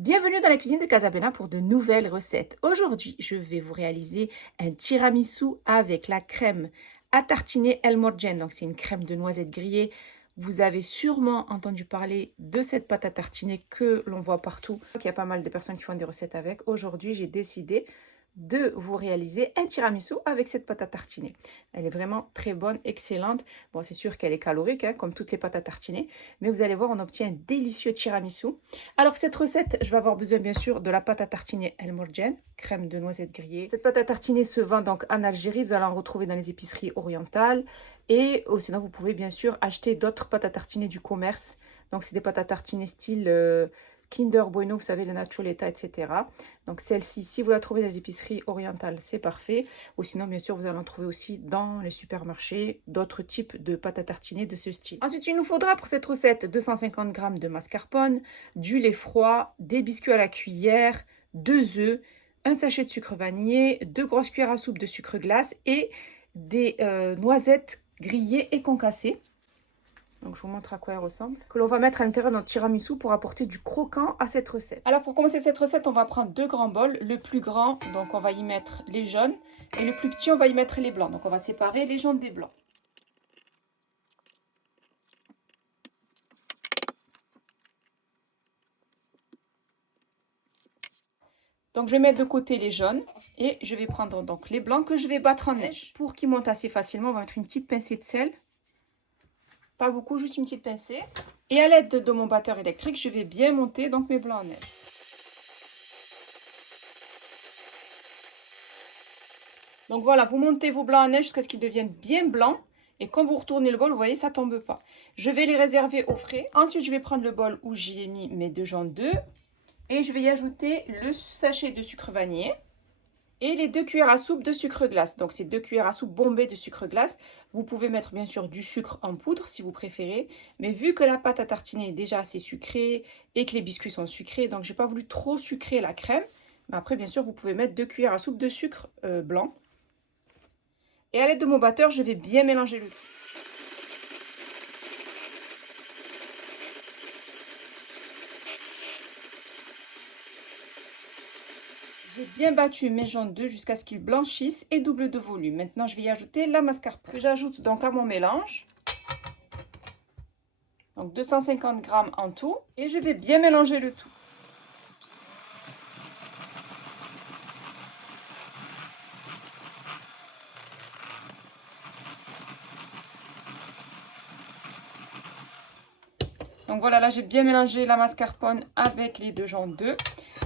Bienvenue dans la cuisine de Casablanca pour de nouvelles recettes. Aujourd'hui, je vais vous réaliser un tiramisu avec la crème à tartiner El Morgen. Donc, c'est une crème de noisettes grillées. Vous avez sûrement entendu parler de cette pâte à tartiner que l'on voit partout. Il y a pas mal de personnes qui font des recettes avec. Aujourd'hui, j'ai décidé de vous réaliser un tiramisu avec cette pâte à tartiner. Elle est vraiment très bonne, excellente. Bon, c'est sûr qu'elle est calorique, hein, comme toutes les pâtes à tartiner, mais vous allez voir, on obtient un délicieux tiramisu. Alors, cette recette, je vais avoir besoin bien sûr de la pâte à tartiner El Morgen, crème de noisettes grillées. Cette pâte à tartiner se vend donc en Algérie, vous allez en retrouver dans les épiceries orientales. Et sinon, vous pouvez bien sûr acheter d'autres pâtes à tartiner du commerce. Donc, c'est des pâtes à tartiner style Kinder Bueno, vous savez, le Nacholeta, etc. Donc, celle-ci, si vous la trouvez dans les épiceries orientales, c'est parfait. Ou sinon, bien sûr, vous allez en trouver aussi dans les supermarchés d'autres types de pâtes à tartiner de ce style. Ensuite, il nous faudra pour cette recette 250 g de mascarpone, du lait froid, des biscuits à la cuillère, 2 œufs, un sachet de sucre vanillé, 2 grosses cuillères à soupe de sucre glace et des noisettes grillées et concassées. Donc, je vous montre à quoi elle ressemble. Que l'on va mettre à l'intérieur de notre tiramisu pour apporter du croquant à cette recette. Alors, pour commencer cette recette, on va prendre 2 grands bols. Le plus grand, donc on va y mettre les jaunes. Et le plus petit, on va y mettre les blancs. Donc, on va séparer les jaunes des blancs. Donc, je vais mettre de côté les jaunes et je vais prendre donc les blancs que je vais battre en neige. Pour qu'ils montent assez facilement, on va mettre une petite pincée de sel. Pas beaucoup, juste une petite pincée. Et à l'aide de mon batteur électrique, je vais bien monter donc mes blancs en neige. Donc voilà, vous montez vos blancs en neige jusqu'à ce qu'ils deviennent bien blancs. Et quand vous retournez le bol, vous voyez, ça ne tombe pas. Je vais les réserver au frais. Ensuite, je vais prendre le bol où j'y ai mis mes 2 jaunes d'œufs. Et je vais y ajouter le sachet de sucre vanillé. Et les 2 cuillères à soupe de sucre glace. Donc, c'est 2 cuillères à soupe bombées de sucre glace. Vous pouvez mettre bien sûr du sucre en poudre si vous préférez. Mais vu que la pâte à tartiner est déjà assez sucrée et que les biscuits sont sucrés, donc je n'ai pas voulu trop sucrer la crème. Mais après, bien sûr, vous pouvez mettre 2 cuillères à soupe de sucre blanc. Et à l'aide de mon batteur, je vais bien mélanger le tout. J'ai bien battu mes jaunes d'œufs jusqu'à ce qu'ils blanchissent et doublent de volume. Maintenant, je vais y ajouter la mascarpone que j'ajoute donc à mon mélange. Donc 250 g en tout. Et je vais bien mélanger le tout. Donc voilà, là j'ai bien mélangé la mascarpone avec les 2 jaunes d'œufs.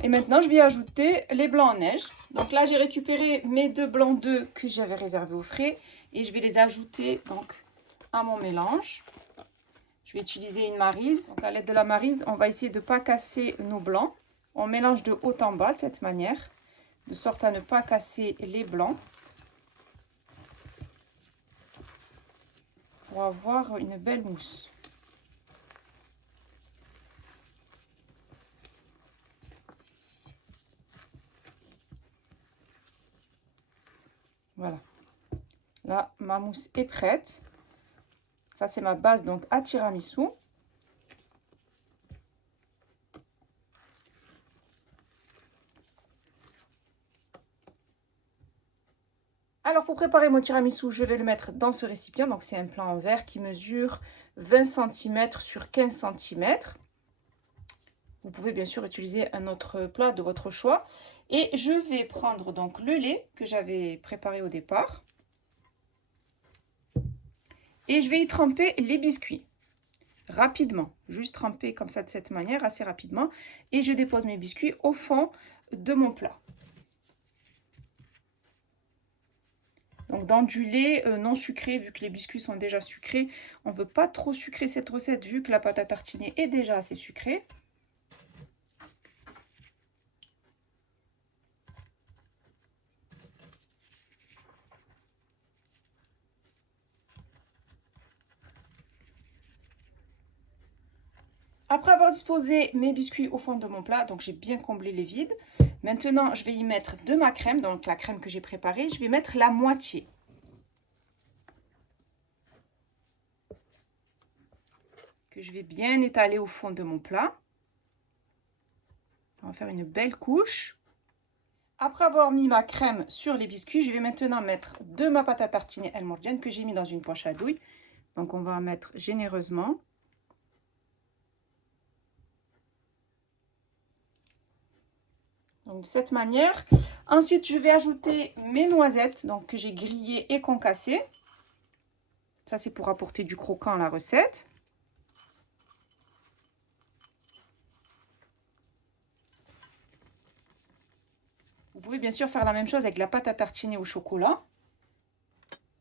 Et maintenant, je vais ajouter les blancs en neige. Donc là, j'ai récupéré mes 2 blancs d'œufs que j'avais réservés au frais. Et je vais les ajouter donc à mon mélange. Je vais utiliser une maryse. Donc à l'aide de la maryse, on va essayer de ne pas casser nos blancs. On mélange de haut en bas de cette manière, de sorte à ne pas casser les blancs. Pour avoir une belle mousse. Voilà. Là, ma mousse est prête. Ça, c'est ma base donc à tiramisu. Alors, pour préparer mon tiramisu, je vais le mettre dans ce récipient. Donc, c'est un plat en verre qui mesure 20 cm sur 15 cm. Vous pouvez bien sûr utiliser un autre plat de votre choix. Et je vais prendre donc le lait que j'avais préparé au départ. Et je vais y tremper les biscuits. Rapidement. Juste tremper comme ça de cette manière, assez rapidement. Et je dépose mes biscuits au fond de mon plat. Donc dans du lait non sucré, vu que les biscuits sont déjà sucrés, on ne veut pas trop sucrer cette recette vu que la pâte à tartiner est déjà assez sucrée. Après avoir disposé mes biscuits au fond de mon plat, donc j'ai bien comblé les vides. Maintenant, je vais y mettre de ma crème, donc la crème que j'ai préparée. Je vais mettre la moitié. Que je vais bien étaler au fond de mon plat. On va faire une belle couche. Après avoir mis ma crème sur les biscuits, je vais maintenant mettre de ma pâte à tartiner El Morgiane que j'ai mis dans une poche à douille. Donc on va en mettre généreusement. Donc de cette manière. Ensuite, je vais ajouter mes noisettes donc, que j'ai grillées et concassées. Ça, c'est pour apporter du croquant à la recette. Vous pouvez bien sûr faire la même chose avec la pâte à tartiner au chocolat.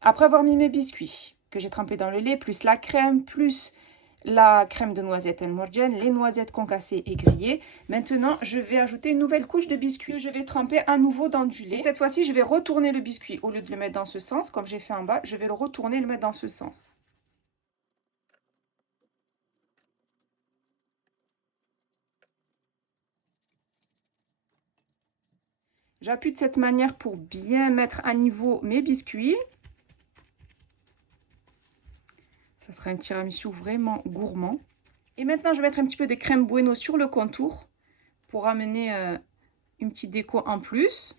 Après avoir mis mes biscuits que j'ai trempés dans le lait, plus la crème, plus la crème de noisette El Morgiane, les noisettes concassées et grillées. Maintenant, je vais ajouter une nouvelle couche de biscuits. Je vais tremper à nouveau dans du lait. Et cette fois-ci, je vais retourner le biscuit. Au lieu de le mettre dans ce sens, comme j'ai fait en bas, je vais le retourner et le mettre dans ce sens. J'appuie de cette manière pour bien mettre à niveau mes biscuits. Ça sera un tiramisu vraiment gourmand. Et maintenant, je vais mettre un petit peu de crème bueno sur le contour pour amener une petite déco en plus.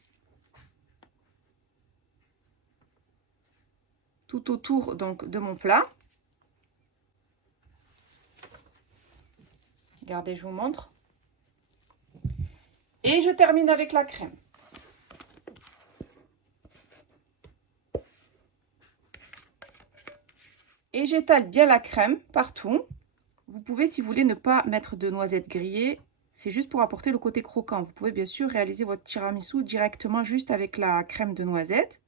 Tout autour donc de mon plat. Regardez, je vous montre. Et je termine avec la crème. Et j'étale bien la crème partout. Vous pouvez, si vous voulez, ne pas mettre de noisettes grillées. C'est juste pour apporter le côté croquant. Vous pouvez bien sûr réaliser votre tiramisu directement juste avec la crème de noisette.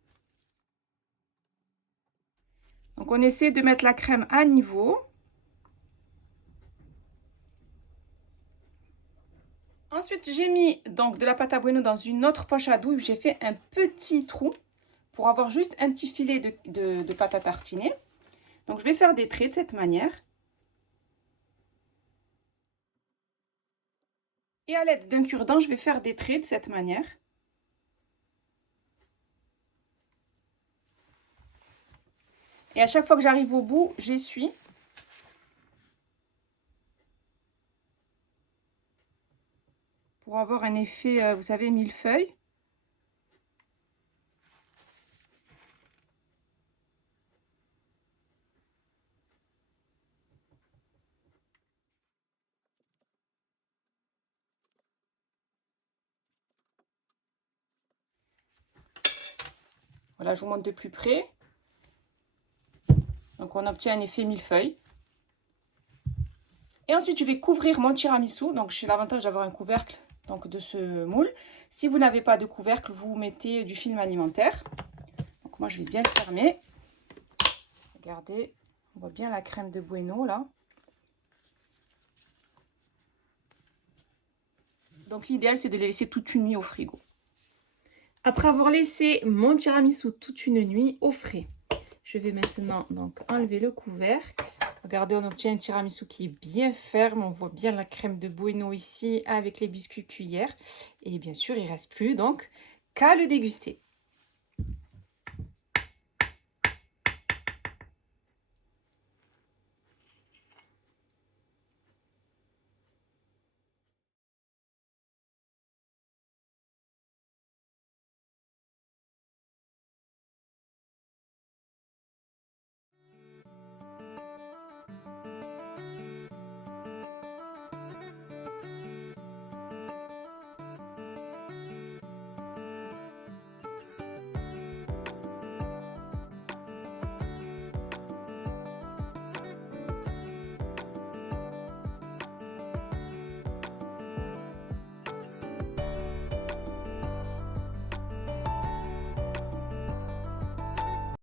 Donc on essaie de mettre la crème à niveau. Ensuite, j'ai mis donc de la pâte à bueno dans une autre poche à douille où j'ai fait un petit trou pour avoir juste un petit filet de pâte à tartiner. Donc je vais faire des traits de cette manière. Et à l'aide d'un cure-dent, je vais faire des traits de cette manière. Et à chaque fois que j'arrive au bout, j'essuie. Pour avoir un effet, vous savez, millefeuille. Voilà, je vous montre de plus près. Donc on obtient un effet millefeuille. Et ensuite, je vais couvrir mon tiramisu. Donc j'ai l'avantage d'avoir un couvercle donc, de ce moule. Si vous n'avez pas de couvercle, vous mettez du film alimentaire. Donc moi, je vais bien le fermer. Regardez, on voit bien la crème de bueno là. Donc l'idéal, c'est de les laisser toute une nuit au frigo. Après avoir laissé mon tiramisu toute une nuit au frais, je vais maintenant donc enlever le couvercle. Regardez, on obtient un tiramisu qui est bien ferme. On voit bien la crème de bueno ici avec les biscuits cuillères. Et bien sûr, il ne reste plus donc qu'à le déguster.